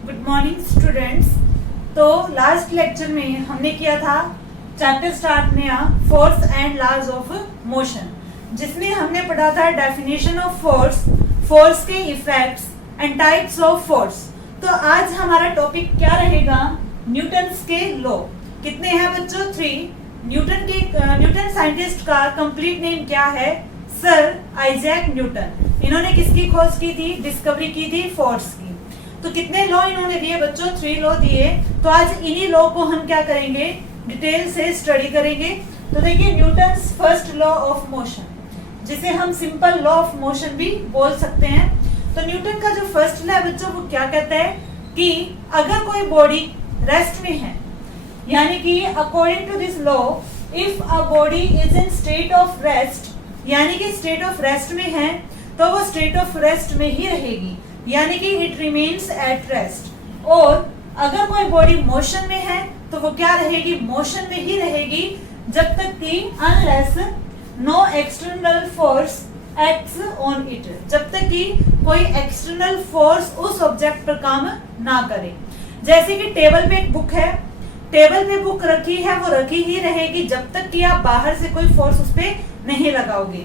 Good morning students. तो last lecture में हमने किया था चैप्टर स्टार्ट नया force and laws of motion, जिसमें हमने पढ़ा था डेफिनेशन ऑफ फोर्स, फोर्स के effects and types of force. तो आज हमारा टॉपिक क्या रहेगा? न्यूटन्स के लॉ। कितने हैं बच्चों? 3। न्यूटन साइंटिस्ट का कंप्लीट नेम क्या है? Sir Isaac Newton. इन्होंने किसकी खोज की थी? डिस्कवरी की थी फोर्स की। तो कितने लॉ इन्होंने दिए बच्चों? 3 लॉ दिए। तो आज इन्हीं लॉ को हम क्या करेंगे? डिटेल से स्टडी करेंगे। तो देखिए, Newton's first law of motion, जिसे हम सिंपल लॉ ऑफ मोशन भी बोल सकते हैं। तो न्यूटन का जो फर्स्ट लॉ है बच्चों, वो क्या कहता है कि अगर कोई बॉडी रेस्ट में है, यानी कि according to this law, if a body is in state of rest, यानी कि स्टेट ऑफ रेस्ट में है, तो वो स्टेट ऑफ रेस्ट में ही रहेगी, यानी कि इट रिमेन्स एट रेस्ट। और अगर कोई बॉडी मोशन में है तो वो क्या रहेगी? मोशन में ही रहेगी, जब तक कि unless no external force acts on it, जब तक कि कोई एक्सटर्नल फोर्स उस ऑब्जेक्ट पर काम ना करे। जैसे कि टेबल पे एक बुक है, टेबल पे बुक रखी है, वो रखी ही रहेगी जब तक कि आप बाहर से कोई फोर्स उस पे नहीं लगाओगे।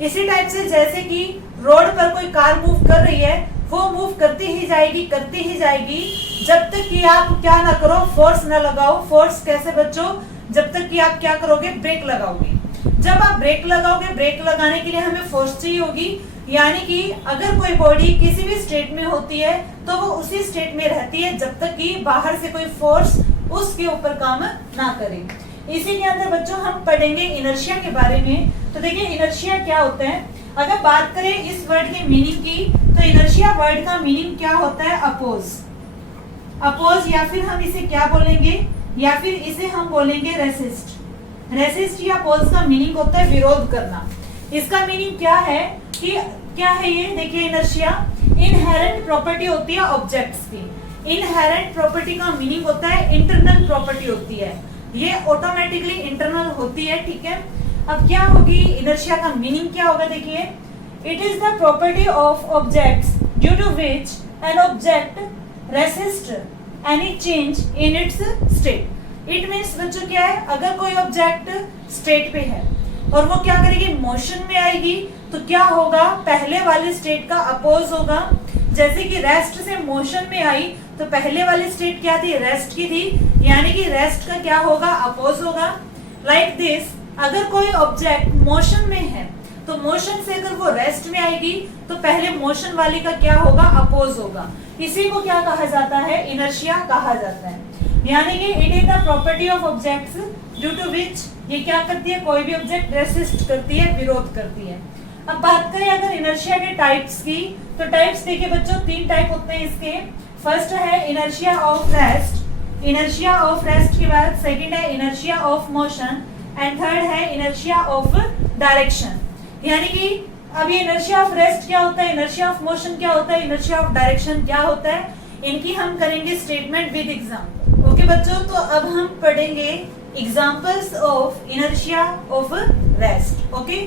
इसी टाइप से जैसे कि रोड पर कोई कार मूव कर रही है, वो मूव करती ही जाएगी, जब तक कि आप क्या ना करो, फोर्स ना लगाओ। फोर्स कैसे बच्चों? जब तक कि आप क्या करोगे? ब्रेक लगाओगे। जब आप ब्रेक लगाओगे, ब्रेक लगाने के लिए हमें फोर्स चाहिए होगी, यानी कि अगर कोई बॉडी किसी भी स्टेट में होती है तो वो उसी स्टेट में रहती है जब तक कि बाहर से कोई फोर्स उसके ऊपर काम ना करे। इसी के अंदर बच्चों हम पढ़ेंगे इनर्शिया के बारे में। तो देखिए, इनर्शिया क्या होता है? अगर बात करें इस वर्ड के मीनिंग की, तो इनर्शिया वर्ड का मीनिंग क्या होता है? अपोज, या फिर हम इसे क्या बोलेंगे? या फिर इसे हम बोलेंगे रेसिस्ट। रेसिस्ट या अपोज का मीनिंग होता है विरोध करना। इसका मीनिंग क्या है कि क्या है ये? देखिए, इनर्शिया इनहेरेंट प्रॉपर्टी होती है ऑब्जेक्ट्स की। इनहेरेंट प्रॉपर्टी का मीनिंग होता है इंटरनल प्रॉपर्टी होती है, ये ऑटोमेटिकली इंटरनल होती है, ठीक है। अब क्या होगी इनर्शिया का मीनिंग? क्या होगा? देखिए, it is the property of objects due to which an object resist any change in its state. It means बच्चों क्या है? अगर कोई ऑब्जेक्ट स्टेट पे है और वो क्या करेगी? मोशन में आएगी, तो क्या होगा? पहले वाले स्टेट का अपोज होगा। जैसे कि रेस्ट से मोशन में आई, तो पहले वाली स्टेट क्या थी? रेस्ट की थी, यानी कि रेस्ट का क्या होगा? अपोज होगा। लाइक दिस, अगर कोई ऑब्जेक्ट मोशन में है तो मोशन से अगर वो रेस्ट में आएगी तो पहले मोशन वाली का क्या होगा? अपोज होगा। इसी को क्या कहा जाता है? इनर्शिया कहा जाता है। यानी कि it is the property of objects due to which ये क्या करती है? कोई भी ऑब्जेक्ट रेसिस्ट करती है, विरोध करती है। अब बात करें अगर इनर्शिया के टाइप्स की, तो टाइप्स देखिए बच्चों, 3 टाइप होते हैं इसके। फर्स्ट है inertia of rest. Inertia of rest के बाद सेकंड है inertia of motion and third है इनर्शिया ऑफ डायरेक्शन। यानी कि अब ये इनर्शिया ऑफ रेस्ट क्या होता है, इनर्शिया ऑफ मोशन क्या होता है, इनर्शिया ऑफ डायरेक्शन क्या होता है, इनकी हम करेंगे स्टेटमेंट विद एग्जांपल। ओके बच्चों, तो अब हम पढ़ेंगे examples of inertia of rest. Okay,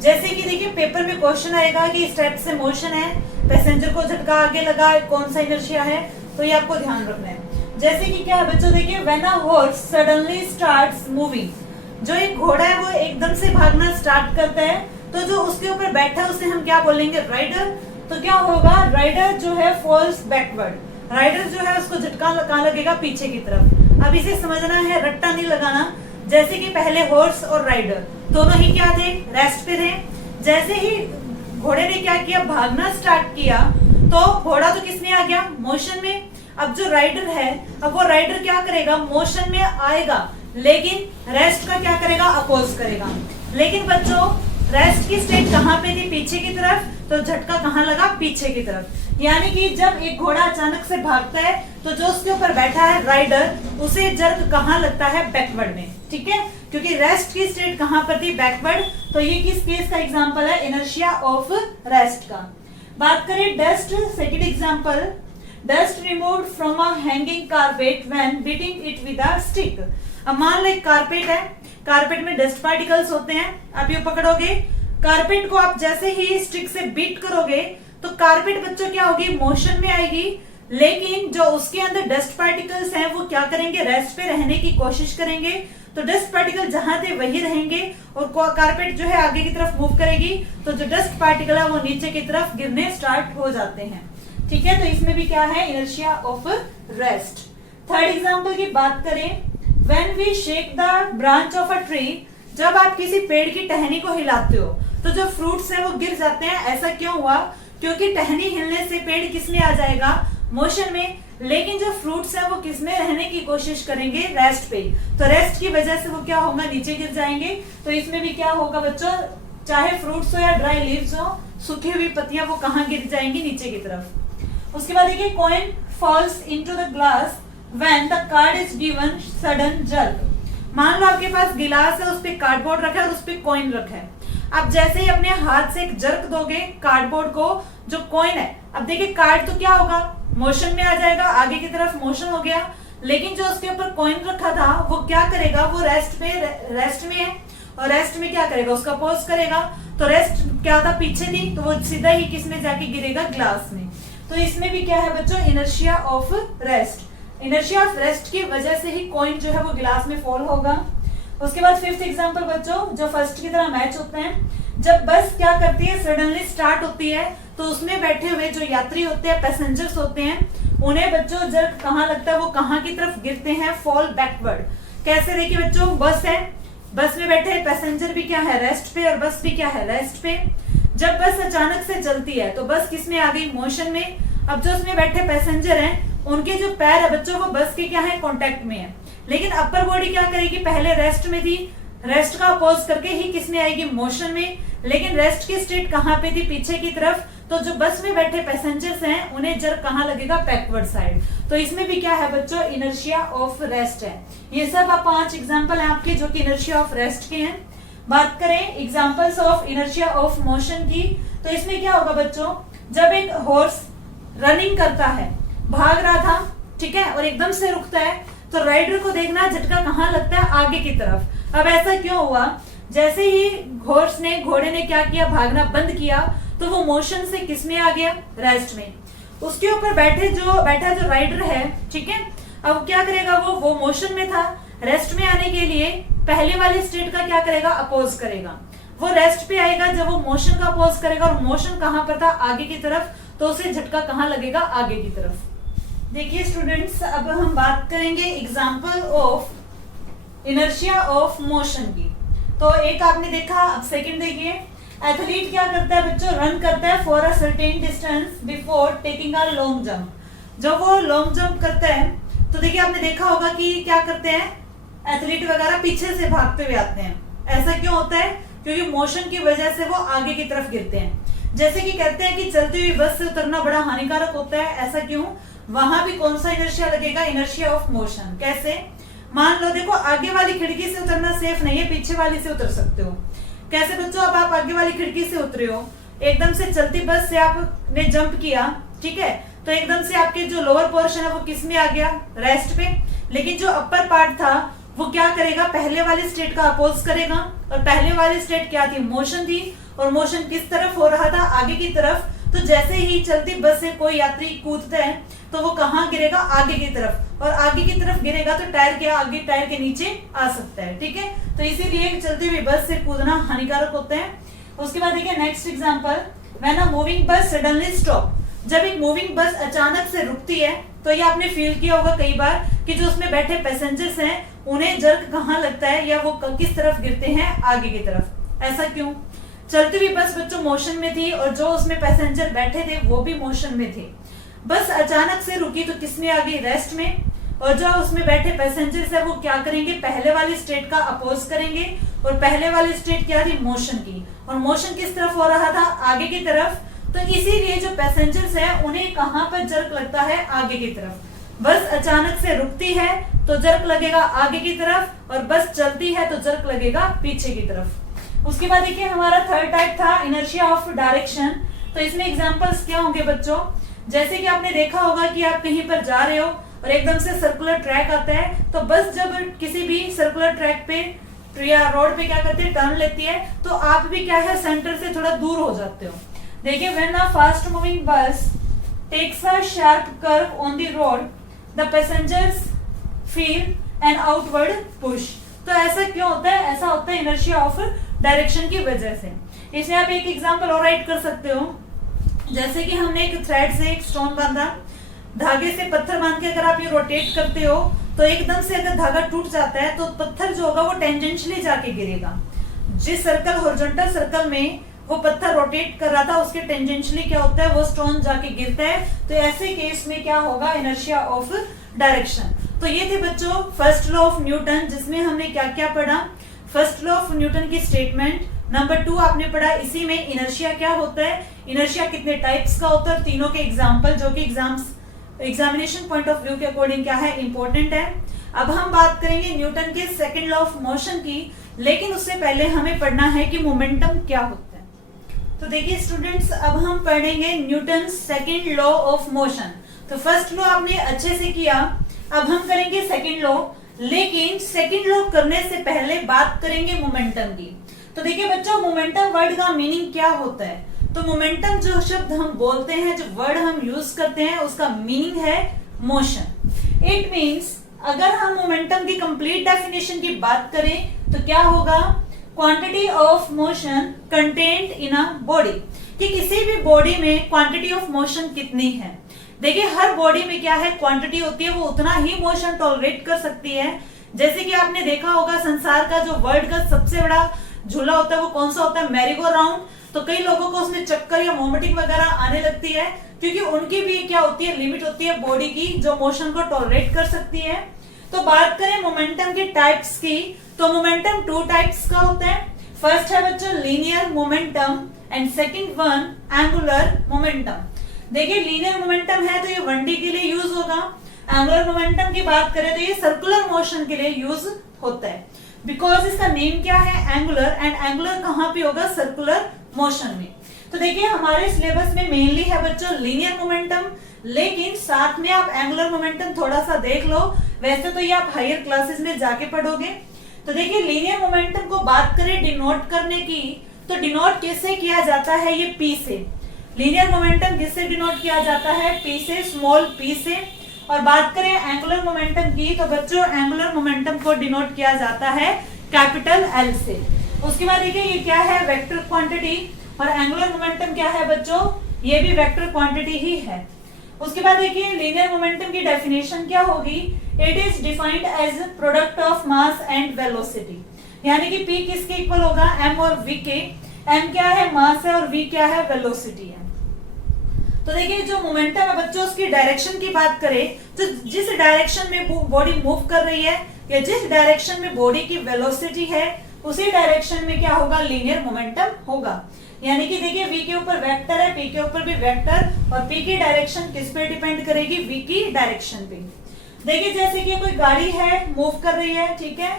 जैसे कि देखिए पेपर में क्वेश्चन आएगा कि स्टेप से मोशन है, पैसेंजर को झटका आगे लगा, कौन सा इनर्शिया है, तो ये आपको ध्यान रखना है। जैसे कि क्या है बच्चों? देखिए, when a horse suddenly starts moving, जो एक घोड़ा है वो एकदम से भागना स्टार्ट करता है, तो जो उसके ऊपर बैठा है उसे हम क्या बोलेंगे? राइडर। तो क्या होगा? राइडर जो है फॉल्स बैकवर्ड। राइडर जो है उसको झटका कहाँ लगेगा? पीछे की तरफ। अब इसे समझना है, रट्टा नहीं लगाना। जैसे कि पहले हॉर्स और राइडर दोनों ही क्या थे? रेस्ट पे थे। जैसे ही घोड़े ने क्या किया? भागना स्टार्ट किया, तो घोड़ा तो किस में आ गया? मोशन में। अब जो राइडर है, अब वो राइडर क्या करेगा? मोशन में आएगा, लेकिन रेस्ट का क्या करेगा? अपोज करेगा। लेकिन बच्चों, रेस्ट की स्टेट कहाँ पे थी? पीछे की तरफ, तो झटका कहाँ लगा? पीछे की तरफ। यानी कि जब एक घोड़ा अचानक से भागता है तो जो उसके ऊपर बैठा है राइडर, उसे जर्क कहाँ लगता है? बैकवर्ड में, ठीक है, क्योंकि रेस्ट की स्टेट कहाँ पर थी? बैकवर्ड। तो ये किस केस का एग्जांपल है? इनर्शिया ऑफ रेस्ट का। बात करें dust, second example, dust removed from a hanging carpet when beating it with a stick. अब मान लो एक कारपेट है, कारपेट में डस्ट पार्टिकल्स होते हैं, आप ये पकड़ोगे, कारपेट को आप जैसे ही स्टिक से बीट करोगे तो कारपेट बच्चों क्या होगी, मोशन में आएगी, लेकिन जो उसके अंदर डस्ट पार्टिकल्स हैं वो क्या करेंगे, रेस्ट पे रहने की कोशिश करेंगे। तो डस्ट पार्टिकल जहां थे वही रहेंगे और कारपेट जो है आगे की तरफ मूव करेगी, तो जो डस्ट पार्टिकल है वो नीचे की तरफ गिरने स्टार्ट हो जाते हैं। ठीक है, तो इसमें भी क्या है, inertia of rest. Third example की बात करें, when we shake the branch of a tree, जब आप किसी पेड़ की टहनी को हिलाते हो तो जो फ्रूट्स हैं वो गिर जाते हैं। ऐसा क्यों हुआ, क्योंकि टहनी हिलने से पेड़ किस में आ जाएगा, मोशन में, लेकिन जो फ्रूट्स हैं वो किस में रहने की कोशिश करेंगे, रेस्ट पे। तो रेस्ट की वजह से वो क्या होगा, नीचे गिर जाएंगे। तो इसमें भी क्या होगा बच्चों, चाहे फ्रूट्स हो या ड्राई लीव्स हो, सूखी हुई पत्तियां वो कहाँ गिर जाएंगी, नीचे की तरफ। उसके बाद देखिए, coin falls into the glass when the card is given sudden jerk. मान लो आपके पास गिलास है, उस पे कार्डबोर्ड रखा है और उस पे कॉइन रखा है। आप जैसे ही अपने हाथ से एक जर्क दोगे कार्डबोर्ड को, जो कॉइन है, अब देखिए कार्ड तो क्या होगा, मोशन में आ जाएगा, आगे की तरफ मोशन हो गया, लेकिन जो उसके ऊपर कॉइन रखा था वो क्या करेगा, वो रेस्ट में है, और रेस्ट में क्या करेगा, उसका पोज करेगा। तो रेस्ट क्या था, पीछे थी, तो वो सीधा ही किस में जाके गिरेगा, ग्लास में। तो इसमें भी क्या है बच्चों, inertia of rest. Inertia of rest की वजह से ही कॉइन जो है वो गिलास में फॉल होगा। उसके बाद फिफ्थ एग्जांपल बच्चों, जो फर्स्ट की तरह मैच होते हैं, जब बस क्या करती है, सडनली स्टार्ट होती है, तो उसमें बैठे हुए जो यात्री होते हैं, पैसेंजर्स होते हैं, उन्हें बच्चों जर्क कहाँ लगता है, वो कहाँ की तरफ गिरते हैं, फॉल बैकवर्ड। कैसे, देखिए बच्चों, बस है, बस में बैठे पैसेंजर भी क्या है, रेस्ट पे, और बस भी क्या है, रेस्ट पे। जब बस अचानक से चलती है तो बस किस में आ गई, मोशन में। अब जो उसमें बैठे पैसेंजर हैं, उनके जो पैर है बच्चों, वो बस के क्या है, कॉन्टेक्ट में है, लेकिन अपर बॉडी क्या करेगी, पहले रेस्ट में थी, रेस्ट का अपोज करके ही किस में आएगी, मोशन में। लेकिन रेस्ट की स्टेट कहाँ पे थी, पीछे की तरफ। तो जो बस में बैठे पैसेंजर्स हैं, उन्हें जर्क कहाँ लगेगा, बैकवर्ड साइड। तो इसमें भी क्या है बच्चों, इनर्शिया ऑफ रेस्ट है। ये सब आप 5 एग्जांपल हैं आपके जो कि इनर्शिया ऑफ रेस्ट के हैं। बात करें examples of inertia of motion की, तो इसमें क्या होगा बच्चों, जब एक हॉर्स रनिंग करता है, भाग रहा था, ठीक है, और एकदम से रुकता है, तो राइडर को देखना झटका कहाँ लगता है, आगे की तरफ। अब ऐसा क्यों हुआ, जैसे ही घोड़े ने क्या किया, भागना बंद किया, तो वो मोशन से किस में आ गया, रेस्ट में। उसके ऊपर बैठा जो राइडर है, ठीक है, अब क्या करेगा, वो मोशन में था, रेस्ट में आने के लिए पहले वाली स्टेट का क्या करेगा, अपोज करेगा। वो रेस्ट पे आएगा जब वो मोशन का अपोज करेगा, और मोशन कहाँ पर था, आगे की तरफ, तो उसे झटका कहाँ लगेगा, आगे की तरफ। देखिए स्टूडेंट्स, अब हम बात करेंगे example of inertia of motion की। तो एक आपने देखा, अब सेकंड देखिए, एथलीट क्या करता है बच्चों, रन करता है for a certain distance before taking a long jump. जब वो लॉन्ग जंप करता है तो देखिए आपने देखा होगा कि क्या करते हैं, एथलीट वगैरह पीछे से भागते हुए आते हैं। ऐसा क्यों होता है, क्योंकि मोशन की वजह से वो आगे की तरफ गिरते हैं। जैसे कि कहते हैं कि चलती हुई बस से उतरना बड़ा हानिकारक होता है, ऐसा क्यों, वहां भी कौन सा इनर्शिया लगेगा, इनर्शिया ऑफ मोशन। कैसे, मान लो देखो, आगे वाली खिड़की से उतरना सेफ नहीं है, पीछे वाली से उतर सकते हो। कैसे बच्चों, अब आप आगे वाली खिड़की से उतरे हो, एकदम से चलती बस से आपने जंप किया, ठीक है, तो एकदम से आपके जो लोअर पोर्शन है वो किस में आ गया, रेस्ट पे। लेकिन जो अपर पार्ट था वो क्या करेगा, पहले वाली स्टेट का अपोज करेगा, और पहले वाली स्टेट क्या थी, मोशन थी, और मोशन किस तरफ हो रहा था, आगे की तरफ। तो जैसे ही चलती बस से कोई यात्री कूदता है तो वो कहाँ गिरेगा, आगे की तरफ, और आगे की तरफ गिरेगा तो टायर के आगे, टायर के नीचे आ सकता है, ठीक है। तो इसीलिए चलती हुई बस से कूदना हानिकारक होता है। उसके बाद देखिए next example, when a moving बस सडनली स्टॉप। जब एक मूविंग बस अचानक से रुकती है, तो ये आपने फील किया होगा कई बार कि जो उसमें बैठे पैसेंजर्स हैं, उन्हें जर्क कहाँ लगता है, या वो किस तरफ गिरते हैं, आगे की तरफ। ऐसा क्यों, चलती हुई बस बच्चों मोशन में थी, और जो उसमें पैसेंजर बैठे थे वो भी मोशन में थे। बस अचानक से रुकी तो किसमें आ गई, रेस्ट में, और जो उसमें बैठे पैसेंजर्स है वो क्या करेंगे, पहले वाली स्टेट का अपोज करेंगे, और पहले वाली स्टेट क्या थी, मोशन की, और मोशन किस तरफ हो रहा था, आगे की तरफ। तो इसीलिए जो पैसेंजर्स हैं उन्हें कहाँ पर जर्क लगता है, आगे की तरफ। बस अचानक से रुकती है तो जर्क लगेगा आगे की तरफ, और बस चलती है तो जर्क लगेगा पीछे की तरफ। उसके बाद देखिए हमारा थर्ड टाइप था इनर्शिया ऑफ डायरेक्शन। तो इसमें एग्जांपल्स क्या होंगे बच्चों, जैसे कि आपने देखा होगा कि आप कहीं पर जा रहे हो और एकदम से सर्कुलर ट्रैक आता है, तो बस जब किसी भी सर्कुलर ट्रैक पे या रोड पे क्या करती है, टर्न लेती है, तो आप भी क्या है सेंटर से थोड़ा दूर हो जाते हो। देखिए when a fast moving bus takes a sharp curve on the road the passengers feel an outward push. तो ऐसा क्यों होता है? ऐसा होता है इनर्शिया ऑफ डायरेक्शन की वजह से। इसमें आप एक एग्जांपल और राइट कर सकते हो, जैसे कि हमने एक थ्रेड से एक स्टोन बांधा, धागे से पत्थर बांध के अगर आप ये रोटेट करते हो तो एकदम से अगर धागा टूट जाता है तो पत्थर जो होगा वो टेंजेंशियली जाके गिरेगा। जिस सर्कल हॉरिजॉन्टल सर्कल में वो पत्थर रोटेट कर रहा था उसके टेंजेंशियली क्या होता है, वो स्टोन जाके गिरता है। तो ऐसे केस में क्या होगा, इनर्शिया ऑफ डायरेक्शन। तो ये थे बच्चों फर्स्ट लॉ ऑफ न्यूटन, जिसमें हमने क्या क्या पढ़ा। फर्स्ट लॉ ऑफ न्यूटन की स्टेटमेंट, नंबर 2 आपने पढ़ा इसी में इनर्शिया क्या होता है, इनर्शिया कितने टाइप्स का होता है, तीनों के एग्जाम्पल जो कि एग्जामिनेशन पॉइंट ऑफ व्यू के अकॉर्डिंग क्या है, इंपॉर्टेंट है। अब हम बात करेंगे न्यूटन के सेकंड लॉ ऑफ मोशन की, लेकिन उससे पहले हमें पढ़ना है कि मोमेंटम क्या होता है। तो देखिए स्टूडेंट्स, अब हम पढ़ेंगे Newton second law of motion. तो फर्स्ट लॉ आपने अच्छे से किया, अब हम करेंगे सेकंड लॉ, लेकिन सेकंड लॉ करने से पहले बात करेंगे मोमेंटम की। तो देखिए बच्चों, मोमेंटम वर्ड का मीनिंग क्या होता है? तो मोमेंटम जो शब्द हम बोलते हैं, जो वर्ड हम यूज करते हैं, उसका मीनिंग है मोशन। इट मीन्स अगर हम मोमेंटम की कंप्लीट डेफिनेशन की बात करें तो क्या होगा, quantity of motion content in a body, कि किसी भी बॉडी में क्वांटिटी ऑफ मोशन कितनी है। देखिए हर बॉडी में क्या है, क्वांटिटी होती है, वो उतना ही मोशन टॉलरेट कर सकती है। जैसे कि आपने देखा होगा संसार का जो वर्ल्ड का सबसे बड़ा झूला होता है वो कौन सा होता है, मैरीगो राउंड। तो कई लोगों को उसमें चक्कर या वॉमिटिंग वगैरह आने लगती है, क्योंकि उनकी भी क्या होती है, लिमिट होती है बॉडी की जो मोशन को टॉलरेट कर सकती है। तो बात करें मोमेंटम के टाइप्स की, तो मोमेंटम 2 टाइप्स का होता है। फर्स्ट है बच्चों linear momentum and second one angular momentum. देखिए लीनियर मोमेंटम है तो ये 1D के लिए यूज होगा। एंगुलर मोमेंटम की बात करें तो ये सर्कुलर मोशन के लिए यूज होता है, बिकॉज इसका नेम क्या है, एंगुलर, एंड एंगुलर कहां पे होगा, सर्कुलर मोशन में। तो देखिए हमारे सिलेबस में मेनली है बच्चों लीनियर मोमेंटम, लेकिन साथ में आप एंगुलर मोमेंटम थोड़ा सा देख लो, वैसे तो ये आप हायर क्लासेस में जाके पढ़ोगे। तो देखिए लीनियर मोमेंटम को बात करें डिनोट करने की, तो डिनोट कैसे किया जाता है, ये P से। लीनियर मोमेंटम किससे डिनोट किया जाता है, P से, स्मॉल p से। और बात करें एंगुलर मोमेंटम की, तो बच्चों एंगुलर मोमेंटम को डिनोट किया जाता है कैपिटल L से। उसके बाद देखिए ये क्या है, वेक्टर क्वांटिटी, और एंगुलर मोमेंटम क्या है बच्चों, ये भी वेक्टर क्वांटिटी ही है। उसके बाद देखिए लीनियर मोमेंटम की डेफिनेशन क्या होगी, it is defined as product of mass and velocity, यानी कि P किसके इक्वल होगा, m और v के। m क्या है, मास है, और v क्या है, वेलोसिटी है। तो देखिए जो मोमेंटम है बच्चों, उसकी डायरेक्शन की बात करें तो जिस डायरेक्शन में बॉडी मूव कर रही है या जिस डायरेक्शन में बॉडी की वेलोसिटी है, उसी डायरेक्शन में क्या होगा, लीनियर मोमेंटम होगा। यानी कि देखिए v के ऊपर वेक्टर है, p के ऊपर भी वेक्टर, और p की डायरेक्शन किस पे डिपेंड करेगी, v की डायरेक्शन पे। देखिए जैसे कि कोई गाड़ी है, मूव कर रही है, ठीक है,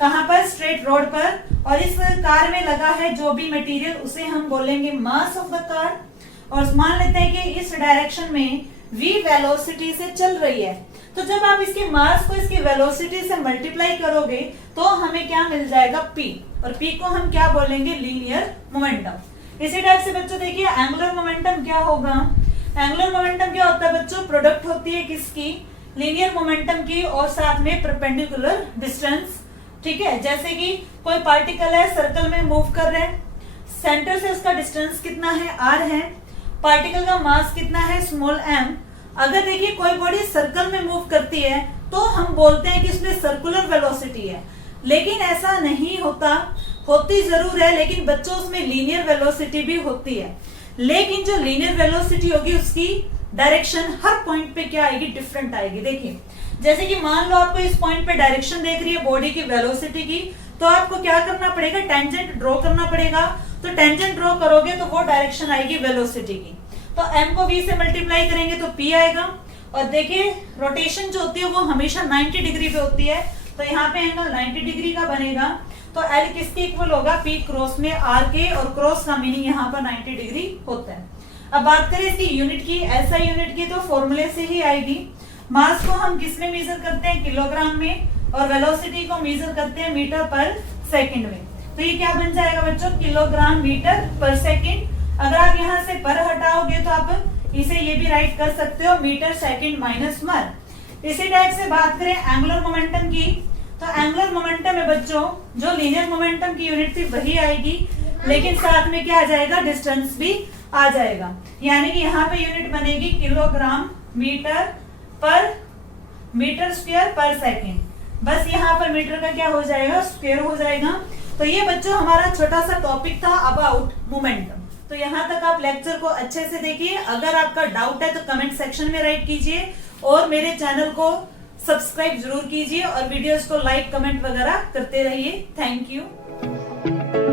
कहां पर, स्ट्रेट रोड पर, और इस कार में लगा है जो भी मटेरियल, उसे हम बोलेंगे मास ऑफ द कार। और मान लेते हैं कि इस डायरेक्शन में v वेलोसिटी से चल रही है, तो जब आप इसके मास को इसकी वेलोसिटी से मल्टीप्लाई करोगे तो हमें क्या मिल जाएगा, p, और p को हम क्या बोलेंगे, लीनियर मोमेंटम। इसी टाइप से बच्चों देखिए एंगुलर मोमेंटम क्या होगा, एंगुलर मोमेंटम क्या होता है बच्चों, प्रोडक्ट होती है किसकी, लीनियर मोमेंटम की, और साथ में परपेंडिकुलर डिस्टेंस। ठीक है, जैसे कि कोई पार्टिकल है, सर्कल में मूव कर रहे हैं, सेंटर से उसका डिस्टेंस कितना है, r है, पार्टिकल का मास कितना है, स्मॉल m। अगर देखिए कोई बॉडी सर्कल में मूव करती है तो हम बोलते हैं कि इसमें सर्कुलर वेलोसिटी है, लेकिन ऐसा नहीं होता, होती जरूर है, लेकिन बच्चों उसमें लीनियर वेलोसिटी भी होती है। लेकिन जो लीनियर वेलोसिटी होगी उसकी डायरेक्शन हर पॉइंट पे क्या आएगी, डिफरेंट आएगी। देखिए जैसे कि मान लो आपको इस पॉइंट पे डायरेक्शन देख रही है बॉडी की वेलोसिटी की, तो आपको क्या करना पड़ेगा, टेंजेंट ड्रॉ करना पड़ेगा। तो टेंजेंट ड्रॉ करोगे तो वो डायरेक्शन आएगी वेलोसिटी की, तो m को v से मल्टीप्लाई करेंगे तो p आएगा। और देखिए रोटेशन जो होती है वो हमेशा 90 डिग्री पे होती है, तो यहाँ पे एंगल 90 डिग्री का बनेगा। तो L किसके इक्वल होगा, P क्रॉस में R के, और क्रॉस का मीनिंग यहाँ पर 90 डिग्री होता है। अब बात करें इसकी यूनिट की, ऐसा यूनिट की, तो फॉर्मूले से ही आएगी। मास को हम किस में मेजर करते हैं, किलोग्राम में, और वेलोसिटी को मेजर करते हैं मीटर पर सेकंड में। तो ये क्या बन जाएगा बच्चों, किलोग्राम मीटर पर सेकंड। अगर आप यहाँ से पर हटाओगे तो आप इसे ये भी राइट कर सकते हो मीटर सेकंड माइनस मर। इसी टाइप से बात करें एंगुलर मोमेंटम की, तो एंगुलर मोमेंटम में बच्चों जो लीनियर मोमेंटम की यूनिट थी वही आएगी, लेकिन साथ में क्या आ जाएगा, डिस्टेंस भी आ जाएगा। यानी कि यहाँ पे यूनिट बनेगी किलोग्राम मीटर पर मीटर स्क्वायर पर सेकंड। बस यहाँ पर मीटर का क्या हो जाएगा, स्क्वायर हो जाएगा। तो ये बच्चों हमारा छोटा सा टॉपिक था अबाउट मोमेंटम। तो यहाँ तक आप लेक्चर को अच्छे से देखिए। अगर आपका डाउट है तो कमेंट सेक्शन में राइट कीजिए और मेरे चैनल को सब्सक्राइब जरूर कीजिए और वीडियोस को लाइक कमेंट वगैरह करते रहिए। Thank you.